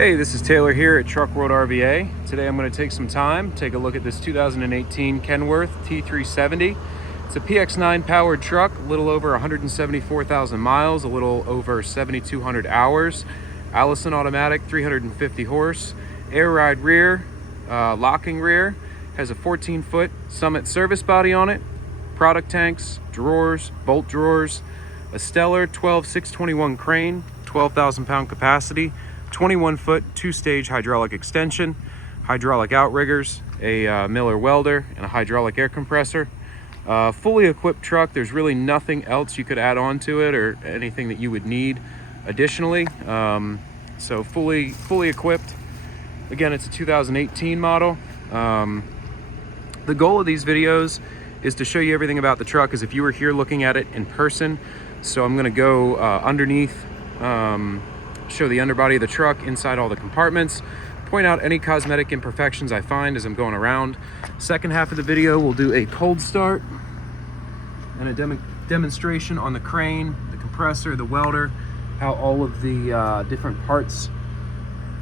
Hey, this is Taylor here at Truck World RVA. Today I'm going to take some time, take a look at this 2018 Kenworth T370. It's a PX9 powered truck, a little over 174,000 miles, a little over 7,200 hours. Allison automatic, 350 horse, air ride rear, locking rear, has a 14-foot Summit service body on it, product tanks, drawers, bolt drawers, a stellar 12/621 crane, 12,000 pound capacity, 21-foot two-stage hydraulic extension, hydraulic outriggers, a Miller Welder, and a hydraulic air compressor. Fully equipped truck. There's really nothing else you could add on to it or anything that you would need additionally. So fully equipped. Again, it's a 2018 model. The goal of these videos is to show you everything about the truck as if you were here looking at it in person. So I'm going to go underneath, show the underbody of the truck, inside all the compartments, point out any cosmetic imperfections I find as I'm going around. Second half of the video, we'll do a cold start and a demonstration on the crane, the compressor, the welder, how all of the different parts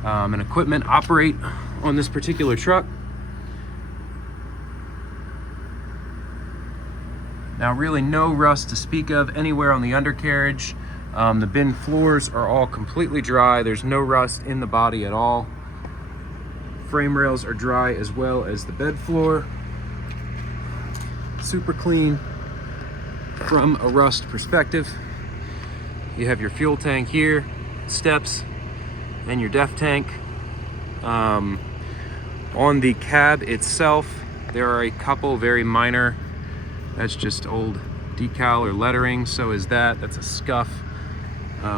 and equipment operate on this particular truck. Now, really no rust to speak of anywhere on the undercarriage. The bin floors are all completely dry. There's no rust in the body at all. Frame rails are dry as well as the bed floor. Super clean from a rust perspective. You have your fuel tank here, steps, and your def tank. On the cab itself, there are a couple very minor, that's just old decal or lettering, so is that. That's a scuff.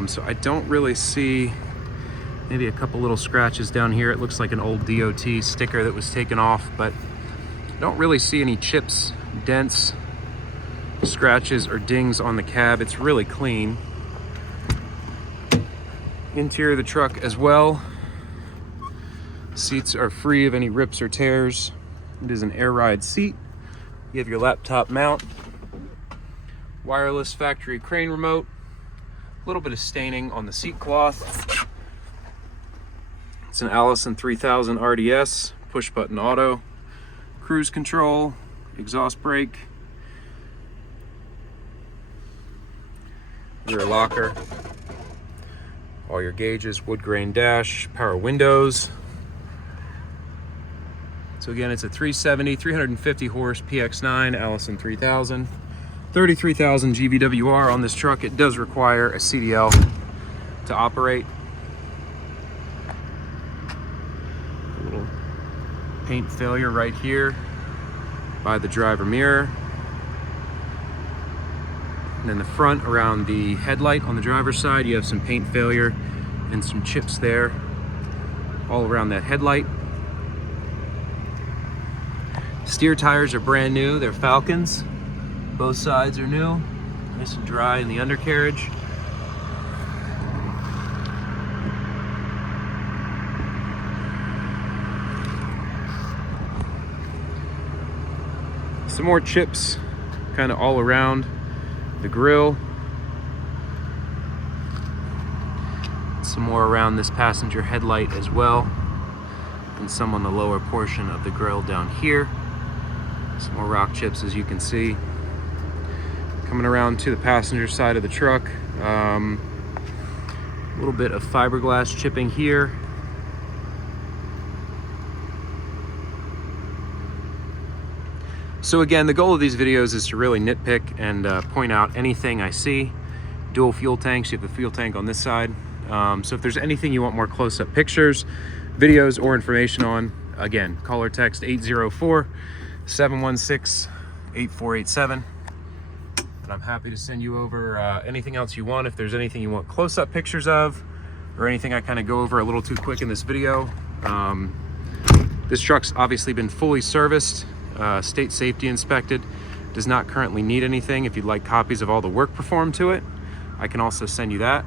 So I don't really see, maybe a couple little scratches down here. It looks like an old DOT sticker that was taken off, but I don't really see any chips, dents, scratches, or dings on the cab. It's really clean. Interior of the truck as well. Seats are free of any rips or tears. It is an air ride seat. You have your laptop mount, wireless factory crane remote, a little bit of staining on the seat cloth. It's an Allison 3000 RDS, push button auto, cruise control, exhaust brake, rear locker, all your gauges, wood grain dash, power windows. So again, it's a 370, 350 horse PX9 Allison 3000, 33,000 GVWR on this truck. It does require a CDL to operate. A little paint failure right here by the driver mirror. And then the front around the headlight on the driver's side, you have some paint failure and some chips there all around that headlight. Steer tires are brand new. They're Falcons. Both sides are new. Nice and dry in the undercarriage. Some more chips kind of all around the grill. Some more around this passenger headlight as well. And some on the lower portion of the grill down here. Some more rock chips, as you can see. Coming around to the passenger side of the truck, a little bit of fiberglass chipping here. So again, the goal of these videos is to really nitpick and point out anything I see. Dual fuel tanks, you have the fuel tank on this side. So if there's anything you want more close-up pictures, videos, or information on, again, call or text 804-716-8487. And I'm happy to send you over anything else you want. If there's anything you want close-up pictures of, or anything I kind of go over a little too quick in this video. This truck's obviously been fully serviced, state safety inspected, does not currently need anything. If you'd like copies of all the work performed to it, I can also send you that.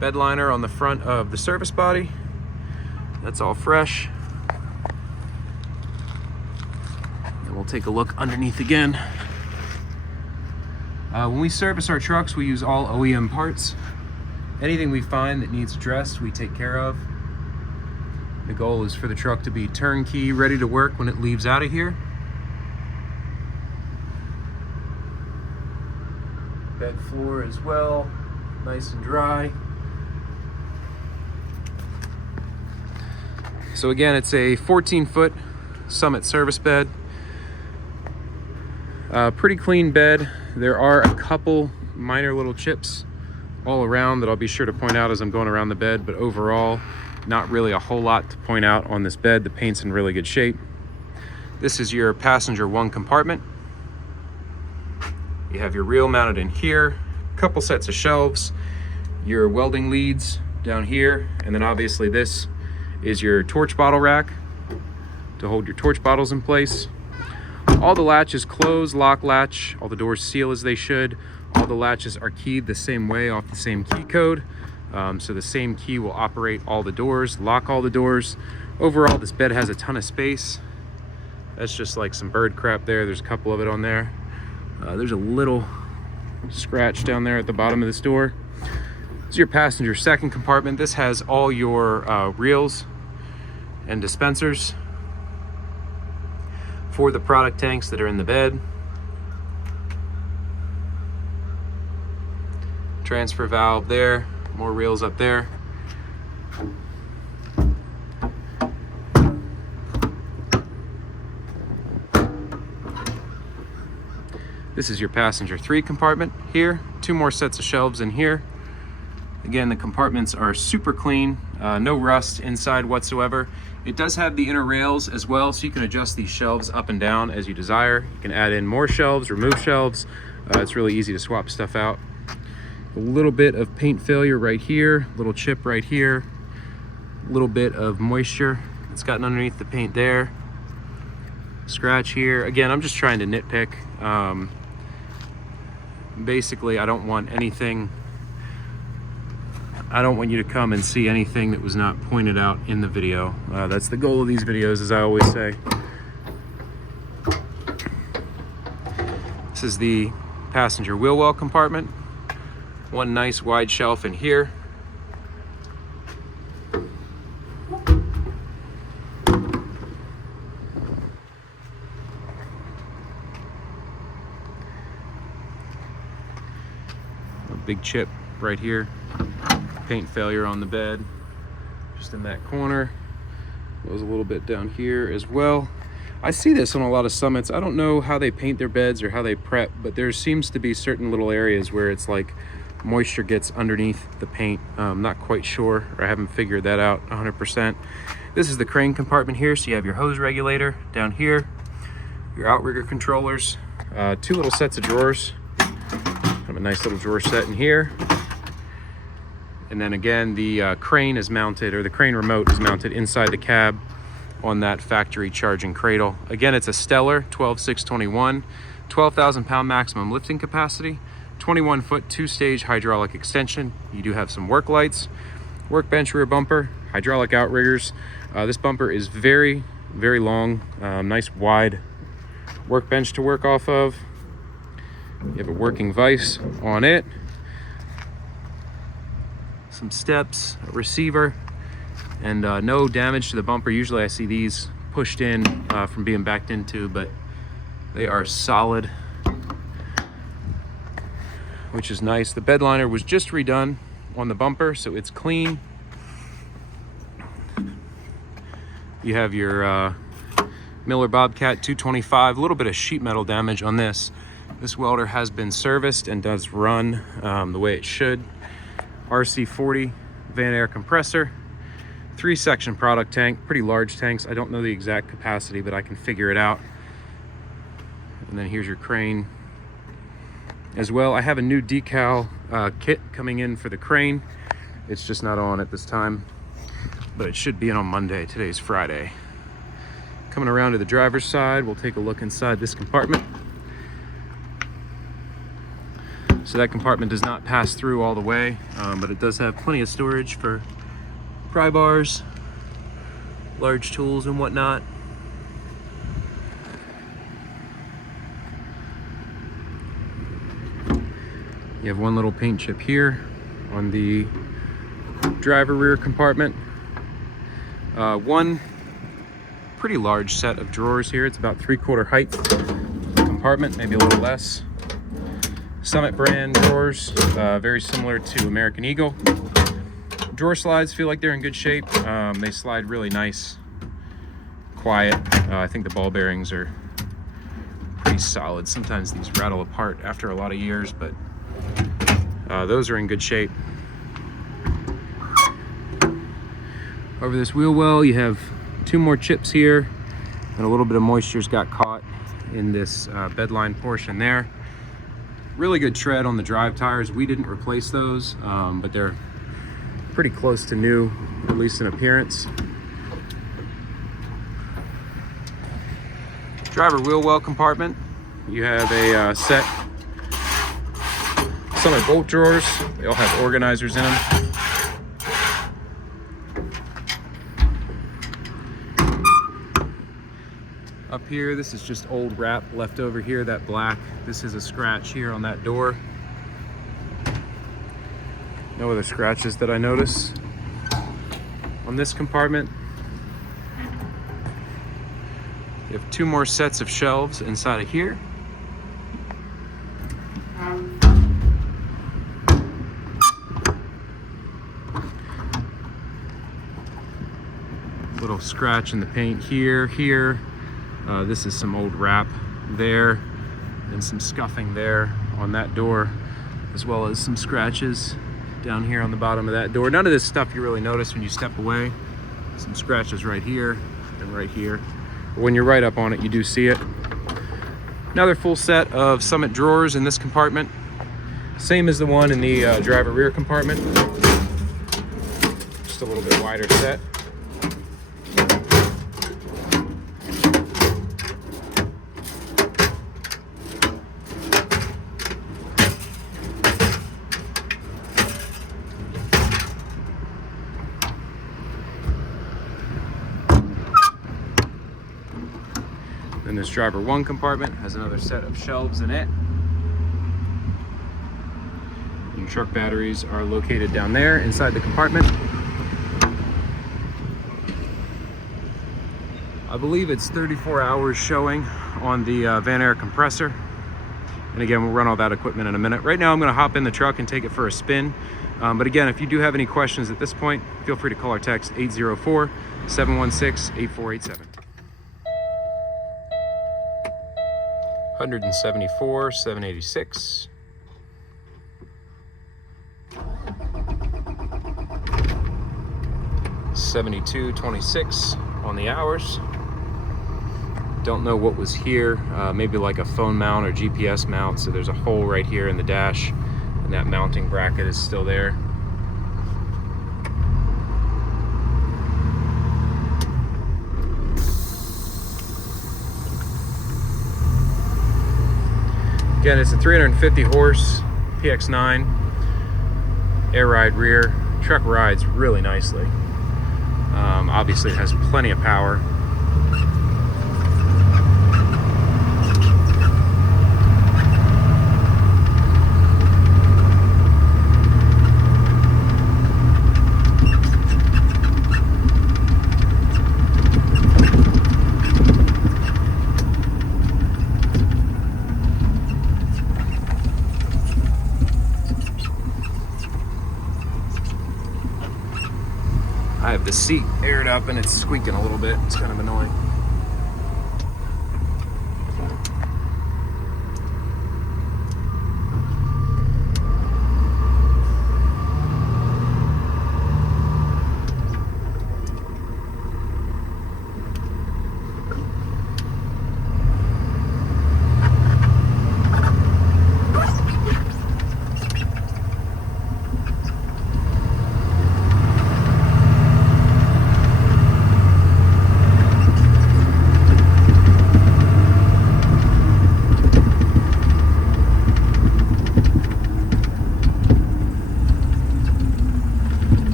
Bed liner on the front of the service body. That's all fresh. And we'll take a look underneath again. When we service our trucks, we use all OEM parts. Anything we find that needs addressed, we take care of. The goal is for the truck to be turnkey, ready to work when it leaves out of here. Bed floor as well, nice and dry. So again, it's a 14-foot Summit service bed. Pretty clean bed. There are a couple minor little chips all around that I'll be sure to point out as I'm going around the bed, but overall, not really a whole lot to point out on this bed. The paint's in really good shape. This is your passenger one compartment. You have your reel mounted in here, a couple sets of shelves, your welding leads down here, and then obviously this is your torch bottle rack to hold your torch bottles in place. All the latches close, lock latch, all the doors seal as they should. All the latches are keyed the same way off the same key code. So the same key will operate all the doors, lock all the doors. Overall, this bed has a ton of space. That's just like some bird crap there. There's a couple of it on there. There's a little scratch down there at the bottom of this door. This is your passenger second compartment. This has all your reels and dispensers for the product tanks that are in the bed. Transfer valve there, more reels up there. This is your passenger 3 compartment here. 2 more sets of shelves in here. Again, the compartments are super clean, no rust inside whatsoever. It does have the inner rails as well, so you can adjust these shelves up and down as you desire. You can add in more shelves, remove shelves. It's really easy to swap stuff out. A little bit of paint failure right here, little chip right here, a little bit of moisture it's gotten underneath the paint there. Scratch here. Again, I'm just trying to nitpick. Basically, I don't want anything. I don't want you to come and see anything that was not pointed out in the video. That's the goal of these videos, as I always say. This is the passenger wheel well compartment. One nice wide shelf in here. A big chip right here. Paint failure on the bed, just in that corner. Goes a little bit down here as well. I see this on a lot of Summits. I don't know how they paint their beds or how they prep, but there seems to be certain little areas where it's like moisture gets underneath the paint. I'm not quite sure, or I haven't figured that out 100%. This is the crane compartment here, so you have your hose regulator down here, your outrigger controllers, 2 little sets of drawers. Have a nice little drawer set in here. And then again, the crane is mounted, or the crane remote is mounted inside the cab on that factory charging cradle. Again, it's a Stellar 12621, 12,000 pound maximum lifting capacity, 21-foot 2-stage hydraulic extension. You do have some work lights, workbench rear bumper, hydraulic outriggers. This bumper is very, very long, nice wide workbench to work off of. You have a working vise on it. Some steps, a receiver, and no damage to the bumper. Usually I see these pushed in from being backed into, but they are solid, which is nice. The bed liner was just redone on the bumper, so it's clean. You have your Miller Bobcat 225, a little bit of sheet metal damage on this. This welder has been serviced and does run the way it should. RC40 Van Air compressor, 3-section product tank, pretty large tanks. I don't know the exact capacity, but I can figure it out. And then here's your crane as well. I have a new decal kit coming in for the crane. It's just not on at this time, but it should be in on Monday. Today's Friday. Coming around to the driver's side, we'll take a look inside this compartment. So that compartment does not pass through all the way, but it does have plenty of storage for pry bars, large tools and whatnot. You have one little paint chip here on the driver rear compartment. One pretty large set of drawers here. It's about 3/4 height compartment, maybe a little less. Summit brand drawers, very similar to American Eagle. Drawer slides feel like they're in good shape. They slide really nice, quiet. I think the ball bearings are pretty solid. Sometimes these rattle apart after a lot of years, but those are in good shape. Over this wheel well, you have 2 more chips here, and a little bit of moisture's got caught in this bedline portion there. Really good tread on the drive tires. We didn't replace those, but they're pretty close to new, at least in appearance. Driver wheel well compartment. You have a set Summit bolt drawers. They all have organizers in them. Up here, this is just old wrap left over here, that black. This is a scratch here on that door. No other scratches that I notice. On this compartment, you have 2 more sets of shelves inside of here. Little scratch in the paint here. This is some old wrap there, and some scuffing there on that door, as well as some scratches down here on the bottom of that door. None of this stuff you really notice when you step away. Some scratches right here and right here. But when you're right up on it, you do see it. Another full set of Summit drawers in this compartment. Same as the one in the driver rear compartment. Just a little bit wider set. Then this driver 1 compartment has another set of shelves in it. And truck batteries are located down there inside the compartment. I believe it's 34 hours showing on the Van Air compressor. And again, we'll run all that equipment in a minute. Right now, I'm gonna hop in the truck and take it for a spin. But again, if you do have any questions at this point, feel free to call or text 804-716-8487. 174, 786. $72.26 on the hours. Don't know what was here. Maybe like a phone mount or GPS mount. So there's a hole right here in the dash, and that mounting bracket is still there. Again, it's a 350 horse PX9 air ride rear. Truck rides really nicely. Obviously it has plenty of power. I have the seat aired up and it's squeaking a little bit. It's kind of annoying.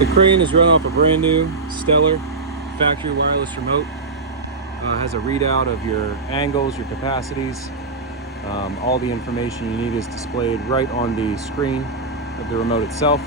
The crane is run off a brand new Stellar factory wireless remote. Has a readout of your angles, your capacities. All the information you need is displayed right on the screen of the remote itself.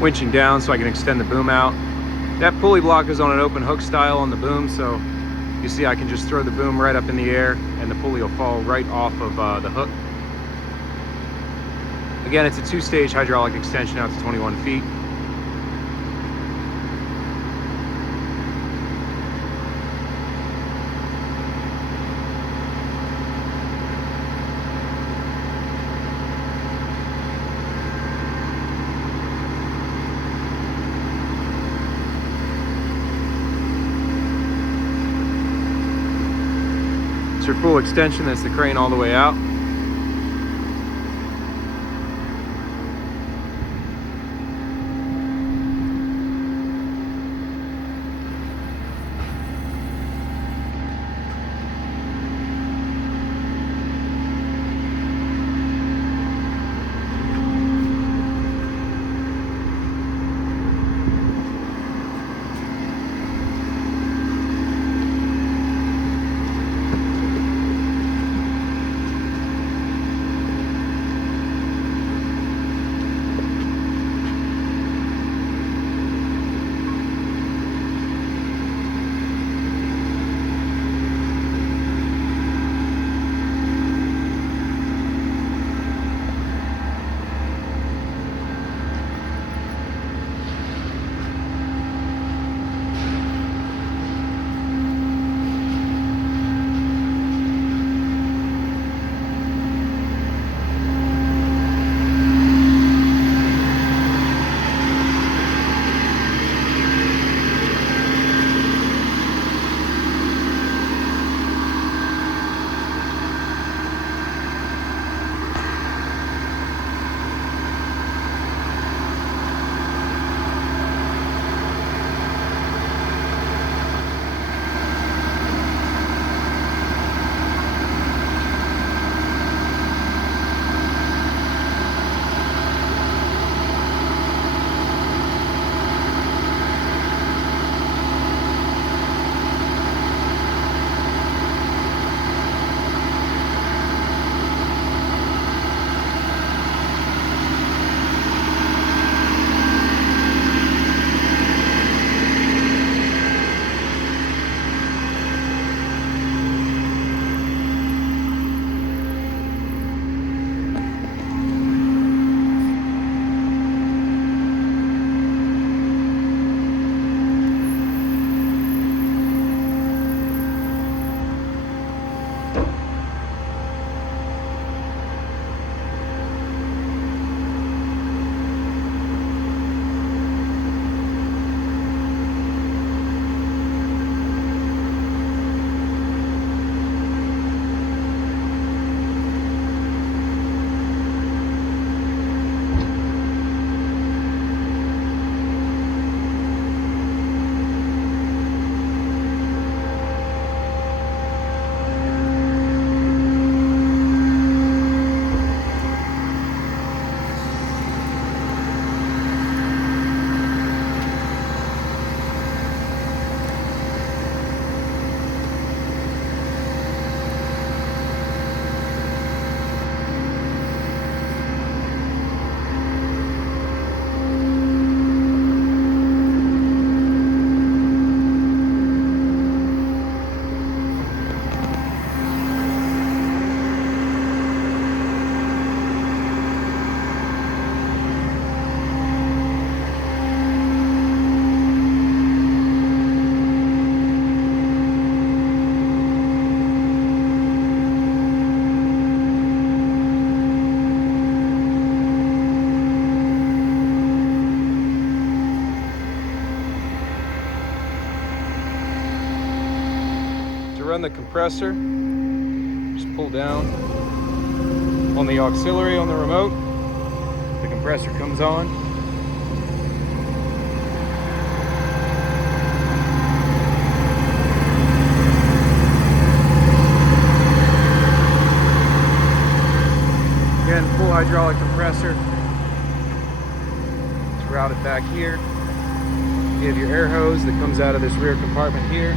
Winching down so I can extend the boom out. That pulley block is on an open hook style on the boom, so you see I can just throw the boom right up in the air and the pulley will fall right off of the hook. Again, it's a two-stage hydraulic extension out to 21 feet. Your full extension, that's the crane all the way out. run the compressor, just pull down on the auxiliary on the remote. The compressor comes on. Again, full hydraulic compressor. Let's route it back here. You have your air hose that comes out of this rear compartment here.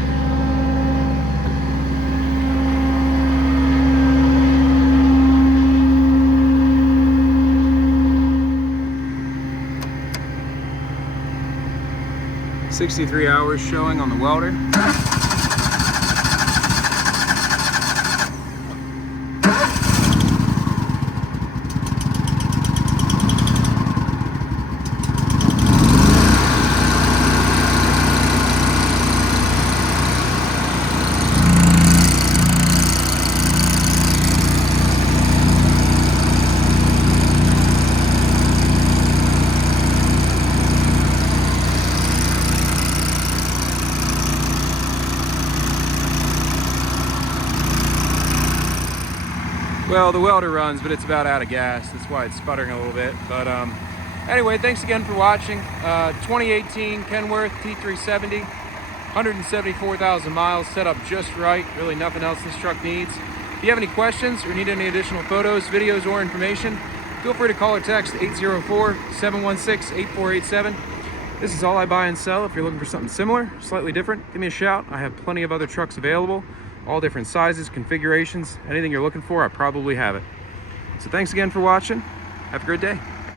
"63 hours showing on the welder. Well, the welder runs, but it's about out of gas. That's why it's sputtering a little bit. But anyway, thanks again for watching. 2018 Kenworth T370, 174,000 miles, set up just right. Really nothing else this truck needs. If you have any questions or need any additional photos, videos, or information, feel free to call or text 804-716-8487. This is all I buy and sell. If you're looking for something similar, slightly different, give me a shout. I have plenty of other trucks available. All different sizes, configurations, anything you're looking for, I probably have it. So thanks again for watching. Have a great day.